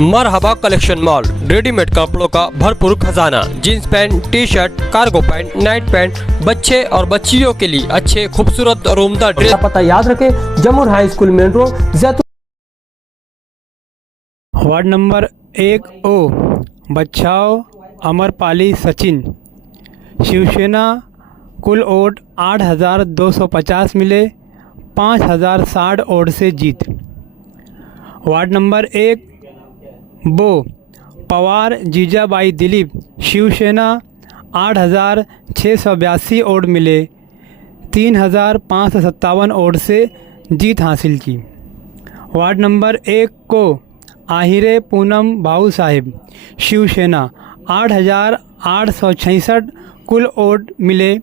मरहबा collection mall, readymade कपड़ों का भरपूर खजाना। Jeans pant, T shirt, cargo pant, night pant, बच्चे और बच्चियों के लिए अच्छे खूबसूरत और उम्दा ड्रेस। पता याद रखें, जमुर हाई स्कूल मेन रोड, जैतून। वार्ड नंबर 1 ओ बचाओ अमरपाली सचिन। शिवसेना कुल वोट 8,250 मिले, 5,060 वोट से जीत। वार्ड नंबर 1 बो पवार जीजाबाई दिलीप। शिवसेना 8,682 वोट मिले, 3,557 वोट से जीत हासिल की। वार्ड नंबर 1 को आहिरे पूनम भाऊ साहिब। शिवसेना 8,866 कुल वोट मिले,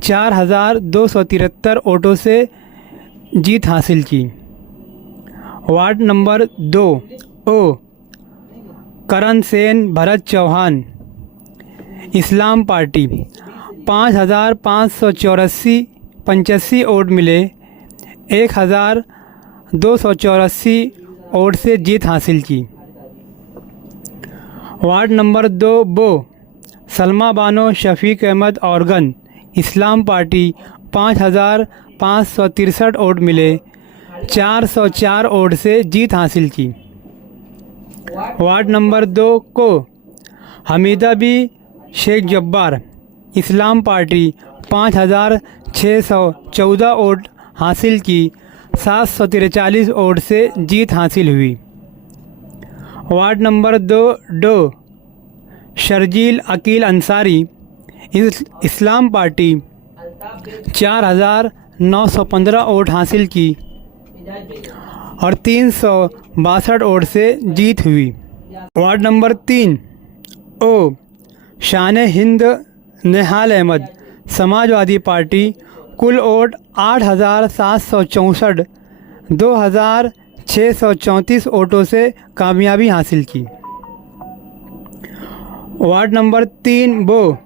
4,273 वोटों से जीत हासिल की। वार्ड नंबर 2 ओ करण सेन भरत चौहान। इस्लाम पार्टी 5,585 वोट मिले, 1,284 वोट से जीत हासिल की। वार्ड नंबर 2 बो सलमा बानो शफीक अहमद ऑर्गन। इस्लाम पार्टी 5,563 वोट मिले, 404 वोट से जीत हासिल की। वार्ड नंबर 2 को हमीदा बी शेख जब्बार। इस्लाम पार्टी 5,614 वोट हासिल की, 743 वोट से जीत हासिल हुई। Ward number 2 D Sharjeel Akil Ansari. Islam party 4,915 vote हासिल की और 362 वोट से जीत हुई। वार्ड नंबर 3 ओ शान हिंद नेहाल अहमद। समाजवादी पार्टी कुल वोट 8,764, 2,634 वोटों से कामयाबी हासिल की। वार्ड नंबर 3 बो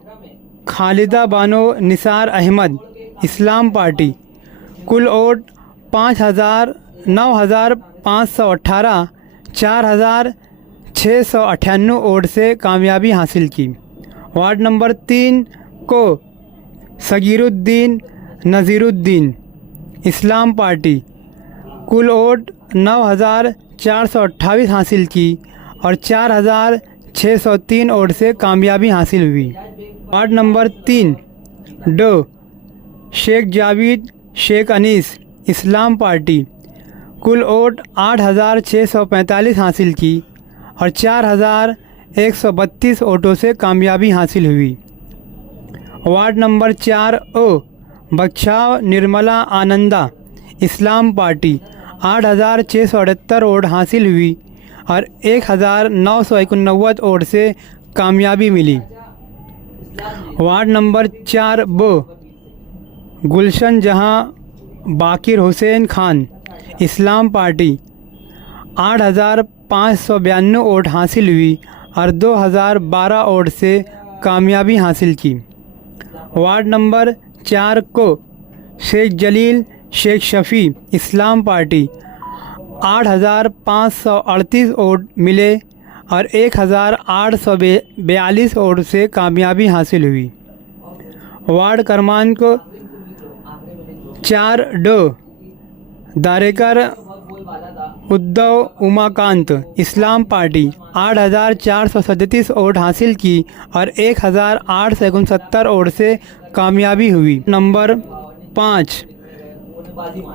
खालिदा बानो निसार अहमद। इस्लाम पार्टी कुल वोट 9,518, 4,698 वोट से कामयाबी हासिल की। वार्ड नंबर 3 को सगीरुद्दीन नज़ीरुद्दीन। इस्लाम पार्टी कुल वोट 9,428 हासिल की और 4,603 वोट से कामयाबी हासिल हुई। Ward number 3 D Sheikh Javed Shaikh Anis. Islam party कुल वोट 8,645 हासिल की और 4,132 वोटों से कामयाबी हासिल हुई। वार्ड नंबर 4 ओ बचाओ निर्मला आनंदा। इस्लाम पार्टी 8,678 वोट हासिल हुई और 1,989 वोट से कामयाबी मिली। वार्ड नंबर 4 बो गुलशन जहां बाकिर हुसैन खान। इस्लाम पार्टी 8,592 वोट हासिल हुई और 2,012 वोट से कामयाबी हासिल की। वार्ड नंबर 4 को शेख जलील शेख शफ़ी। इस्लाम पार्टी 8,538 वोट मिले और 1,842 वोट से कामयाबी हासिल हुई। वार्ड क्रमांक 4 डो दारेकर उद्धव उमाकांत। इस्लाम पार्टी 8,437 वोट हासिल की और 1,869 वोट से कामयाबी हुई। नंबर 5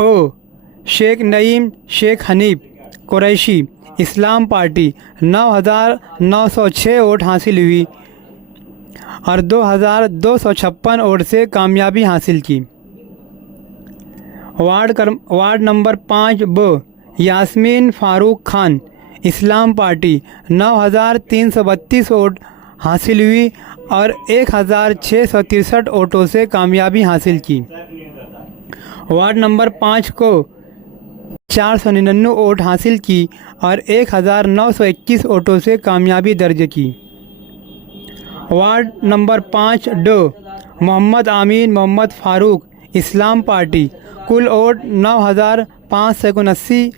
ओ शेख नईम शेख हनीफ कुरैशी। इस्लाम पार्टी 9,906 वोट हासिल हुई और 2,256 वोट से कामयाबी हासिल की। वार्ड नंबर 5 बो यास्मीन फ़ारूक खान। इस्लाम पार्टी 9,332 वोट हासिल हुई और 1,663 वोटों से कामयाबी हासिल की। वार्ड नंबर 5 को 499 वोट हासिल की और 1,921 वोटों से कामयाबी दर्ज की। वार्ड नंबर 5 डो मोहम्मद आमीन मोहम्मद फ़ारूक। इस्लाम पार्टी कुल वोट 9,579,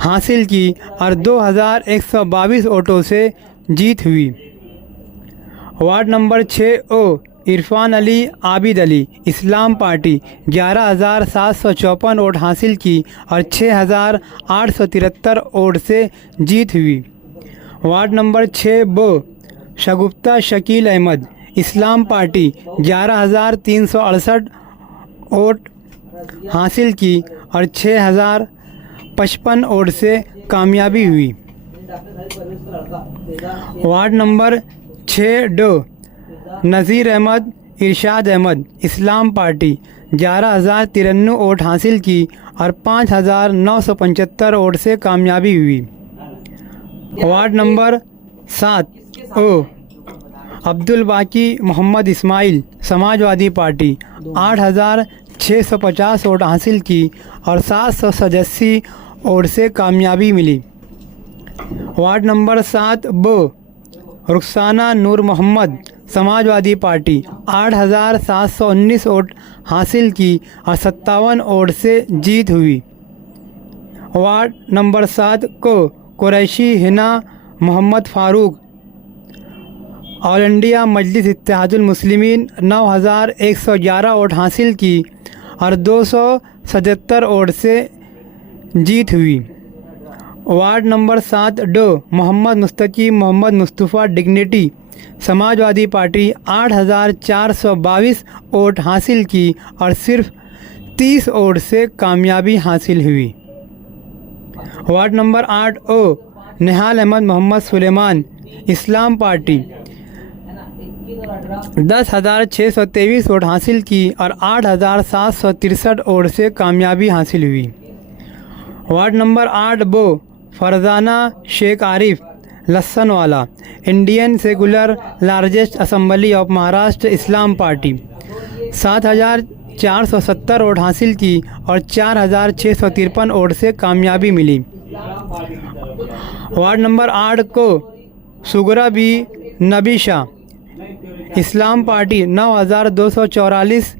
हासिल की और 2122 वोटों से जीत हुई। वार्ड नंबर 6 इरफान अली आबिद अली इस्लाम पार्टी 11,754 वोट हासिल की और 6,873 वोट से जीत हुई। वार्ड नंबर 6 शगुफ्ता शकील अहमद इस्लाम पार्टी 11,368 वोट हासिल की और 6,055 वोट से कामयाबी हुई। वार्ड नंबर 6 नज़ीर अहमद इरशाद अहमद इस्लाम पार्टी 11,093 वोट हासिल की और 5,975 वोट से कामयाबी हुई। Ward number 7 Abdul Baqi Mohammad Ismail Samajwadi party 8,650 vote हासिल की और 787 वोट से कामयाबी मिली। Ward number 7 Rukhsana Noor Mohammad Samajwadi party 8,719 vote हासिल की और 57 वोट से जीत हुई। Ward number 7 Qureshi Hina Mohammad Farooq all India Majlis Ittehadul Muslimeen 9,111 vote हासिल की और 277 वोट से जीत हुई। Ward number 7 Mohammad Mustaqi Mohammad Mustafa dignity Samajwadi party 8,422 vote हासिल की और सिर्फ 30 वोट से कामयाबी हासिल हुई। Ward number 8 Nihal Ahmad Mohammad Suleman Islam party 10,623 vote हासिल की और 8,763 वोट से कामयाबी हासिल हुई। Ward number 8 Farzana Shaikh Arif Lassanwala Indian secular largest assembly of Maharashtra Islam party 7,470 vote हासिल की और 4,653 वोट से कामयाबी मिली। वार्ड नंबर 8 सुगरा बी नबी शाह इस्लाम पार्टी 9,244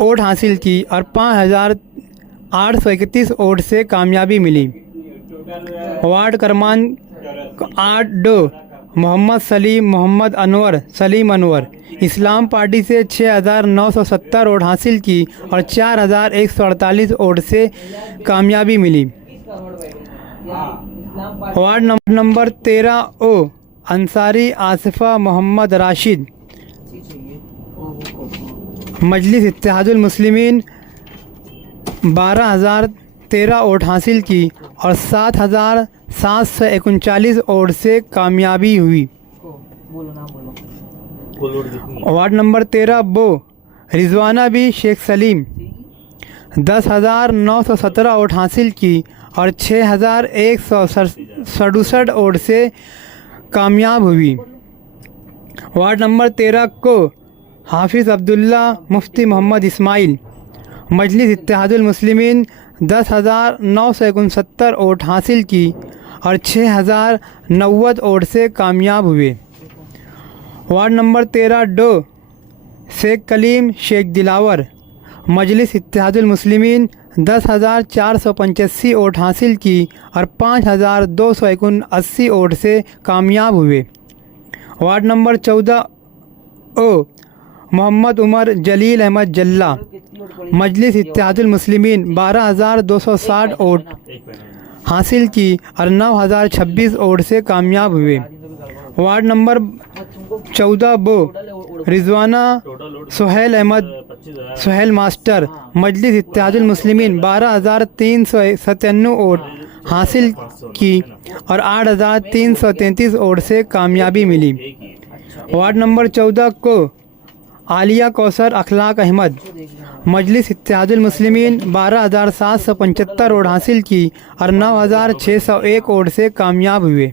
वोट हासिल की और 5,831 वोट से कामयाबी मिली। वार्ड क्रमांक 8 मोहम्मद सलीम मोहम्मद अनवर सलीम अनवर इस्लाम पार्टी से 6,970 वोट हासिल की और 4,148 वोट से कामयाबी मिली। Ward number 13 Ansari Asifa Mohammed Rashid Majlis Ittehadul Muslimeen 12,013 vote हासिल की और 7,739 वोट से कामयाबी हुई। Ward number 13 Rizwana Bi Shaikh Salim 10,917 vote हासिल की और 6,167 वोट से कामयाब हुई। वार्ड नंबर 13 हाफिज़ अब्दुल्ला मुफ्ती मोहम्मद इस्माइल मजलिस इत्तेहादुल मुस्लिमीन 10,969 वोट हासिल की और 6,090 वोट से कामयाब हुए। वार्ड नंबर 13 शेख कलीम शेख दिलावर मजलिस इत्तेहादुल मुस्लिमीन 10,485 वोट हासिल की और 5,279 वोट से कामयाब हुए। वार्ड नंबर 14 मोहम्मद उमर जलील अहमद जल्ला मजलिस इत्तेहादुल मुस्लिमीन 12,260 वोट हासिल की और 9,026 वोट से कामयाब हुए। Ward number 14 Rizwana Suhail Ahmad Suhail master Majlis Ittehadul Muslimeen 12,397 vote हासिल की और 8,333 वोट से कामयाबी मिली। Ward number 14 Aliya Kausar Akhlaq Ahmad Majlis Ittehadul Muslimeen 12,775 vote हासिल की और 9,601 वोट से कामयाब हुए।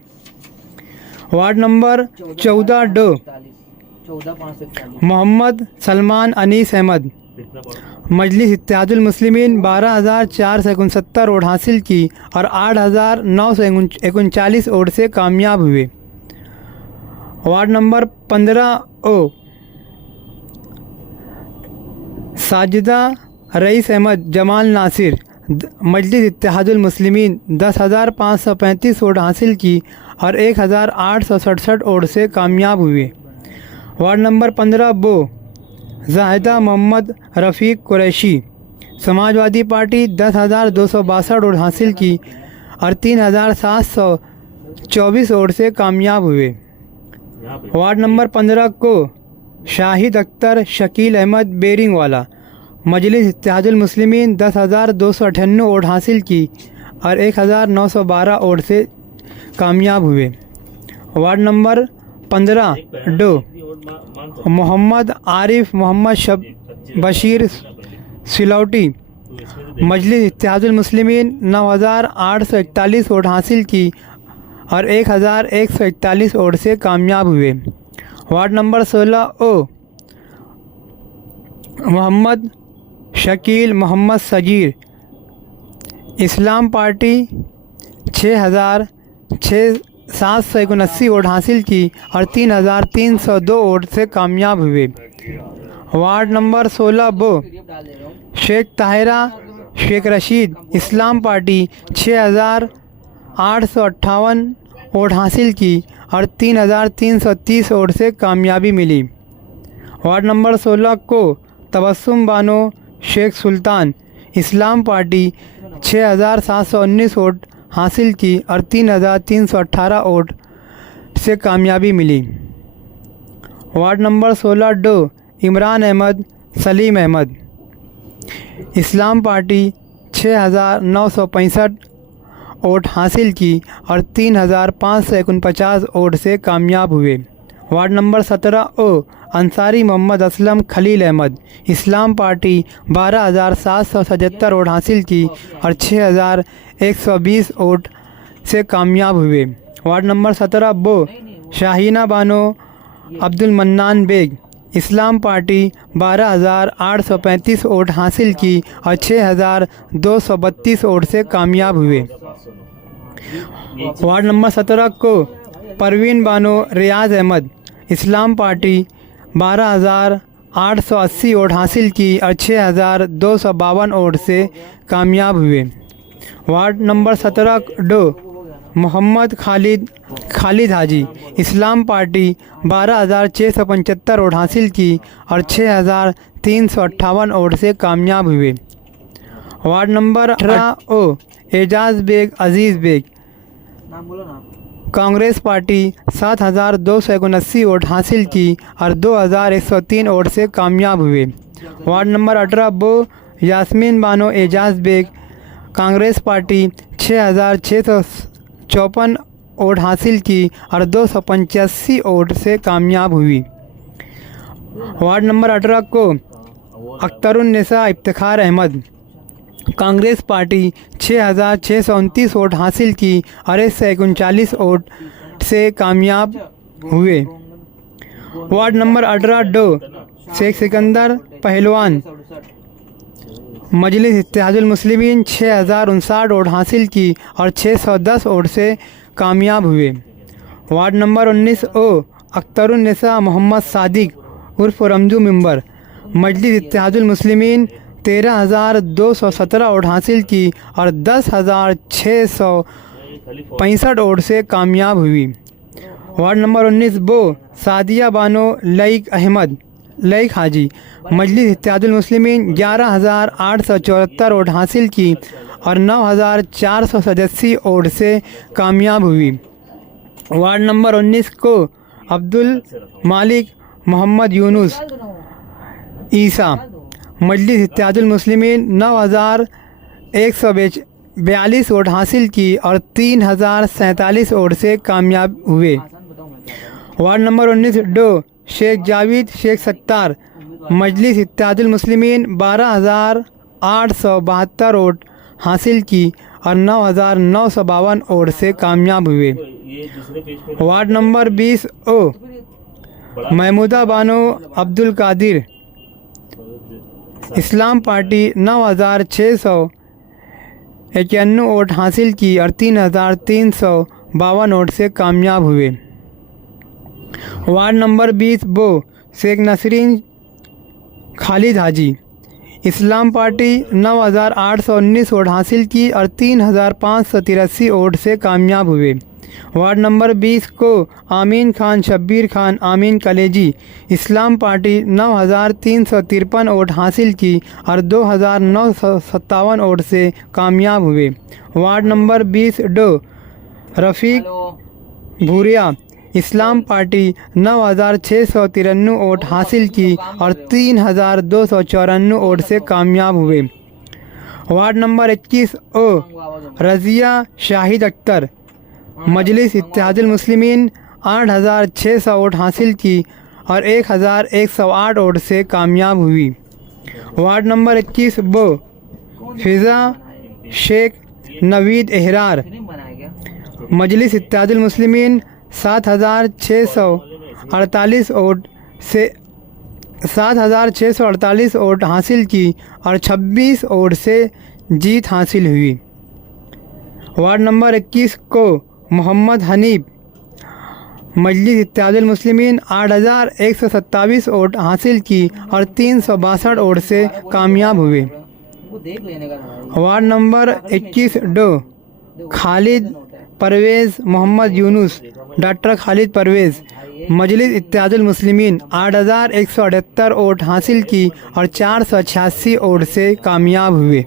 Ward number 14 Mohammad Salman Anis Ahmad Majlis Ittehadul Muslimeen 12,469 vote हासिल की और 8,939 वोट से कामयाब हुए। Ward number 15 Sajida rice Ahmad Jamal Nasir मजलिस इत्तेहादुल मुस्लिमीन 10,535 वोट हासिल की और 1,867 वोट से कामयाब हुए। वार्ड नंबर 15 बो जाहिदा मोहम्मद रफ़ीक कुरैशी, समाजवादी पार्टी 10,262 वोट हासिल की और 3,724 वोट से कामयाब हुए। वार्ड नंबर 15 को शाहिद अख्तर शकील अहमद बेरिंगवाला, मजलिस इत्तेहादुल मुस्लिमीन 10,298 वोट हासिल की और 1,912 वोट से कामयाब हुए। Ward number 15 D Mohammad Arif Mohammad Bashir Silauti, Majlis Ittehadul Muslimeen 9,841 vote हासिल की और 1,141 वोट से कामयाब हुए। वार्ड नंबर 16 ओ मोहम्मद शकील मोहम्मद सगीर, इस्लाम पार्टी 6,779 वोट हासिल की और 3,302 वोट से कामयाब हुए। वार्ड नंबर 16 बो शेख ताहिरा शेख रशीद, इस्लाम पार्टी 6,858 वोट हासिल की और 3,330 वोट से कामयाबी मिली। वार्ड नंबर 16 को तबस्सुम बानो शेख सुल्तान, इस्लाम पार्टी 6,719 वोट हासिल की और 3,318 वोट से कामयाबी मिली। Ward number 16 D Imran Ahmad Salim Ahmad, Islam party 6,965 vote हासिल की और 3,549 वोट से कामयाब हुए। वार्ड नंबर 17 ओ अंसारी मोहम्मद असलम खलील अहमद, इस्लाम पार्टी 12,777 वोट हासिल की और 6,120 वोट से कामयाब हुए। वार्ड नंबर 17 बो शाहीना बानो अब्दुल मन्नान बेग, इस्लाम पार्टी 12,835 वोट हासिल की और 6,232 वोट से कामयाब हुए। वार्ड नंबर 17 को परवीन बानो रियाज अहमद, इस्लाम पार्टी 12,880 वोट हासिल की और 6,252 वोट से कामयाब हुए। Ward number 17 D Mohammad Khalid Haji, Islam party 12,675 vote हासिल की और 6,358 वोट से कामयाब हुए। वार्ड नंबर 18 ओ एजाज बेग अजीज़ बेग, कांग्रेस पार्टी 7,279 वोट हासिल की और 2,103 वोट से कामयाब हुए। Ward number 18 B Yasmeen Bano Ejaz Baig, Congress party 6,654 vote हासिल की और 285 वोट से कामयाब हुई। वार्ड नंबर 18 को अख्तरुन्निसा इफ्तिखार अहमद, कांग्रेस पार्टी 6,629 वोट हासिल की और 139 वोट से कामयाब हुए। Ward number 18 D Shaikh Sikandar Pahalwan, Majlis Ittehadul मुस्लिमीन 6,059 वोट हासिल की और 610 वोट से कामयाब हुए। वार्ड नंबर 19 ओ अख्तरुन्निसा मोहम्मद सादिक उर्फ रमजू मिंबर, मजलिस इत्तेहादुल मुस्लिमीन 13,217 वोट हासिल की और 10,665 वोट से कामयाब हुई। वार्ड नंबर 19 बो सादिया बानो लईक अहमद लईक हाजी, मजलिस इत्तेहादुल मुस्लिमीन 11,874 वोट हासिल की और 9,487 वोट से कामयाब हुई। वार्ड नंबर 19 को अब्दुल मालिक मोहम्मद यूनुस ईसा, मजलिस इत्तेहादुल मुस्लिमीन 9,142 वोट हासिल की और 3,047 वोट से कामयाब हुए। वार्ड नंबर 19 डो शेख जावेद शेख सत्तार, मजलिस इत्तेहादुल मुस्लिमीन 12,872 वोट हासिल की और 9,952 वोट से कामयाब हुए। वार्ड नंबर 20 ओ महमूदा बानो अब्दुल कादिर, इस्लाम पार्टी 9,691 वोट हासिल की और 3,352 वोट से कामयाब हुए। वार्ड नंबर 20 बो शेख नसरीन खालिद हाजी, इस्लाम पार्टी 9,819 वोट हासिल की और 3,583 वोट से कामयाब हुए। वार्ड नंबर 20 को आमीन खान शब्बीर खान आमीन कलेजी इस्लाम पार्टी 9,353 वोट हासिल की और 2,957 वोट से कामयाब हुए। वार्ड नंबर 20 डो रफ़ीक भूरिया इस्लाम पार्टी 9,693 वोट हासिल की और 3,294 वोट से कामयाब हुए। वार्ड नंबर 21 ओ रज़िया शाहिद अख्तर मजलिस इत्तेहादुल मुस्लिमीन 8,600 वोट हासिल की और 1,108 वोट से कामयाब हुई। वार्ड नंबर 21 बो फिज़ा शेख नवीद एहरार मजलिस इत्तेहादुल मुस्लिमीन 7,648 वोट से 7,648 वोट हासिल की और 26 वोट से जीत हासिल हुई। वार्ड नंबर 21 को मोहम्मद हनीफ मजलिस इत्तेहादुल मुस्लिमीन 8,127 वोट हासिल की और 362 वोट से कामयाब हुए। वार्ड नंबर 21 डो खालिद परवेज़ मोहम्मद यूनुस डॉक्टर खालिद परवेज़ मजलिस इत्तेहादुल मुस्लिमीन 8,178 वोट हासिल की और 486 वोट से कामयाब हुए।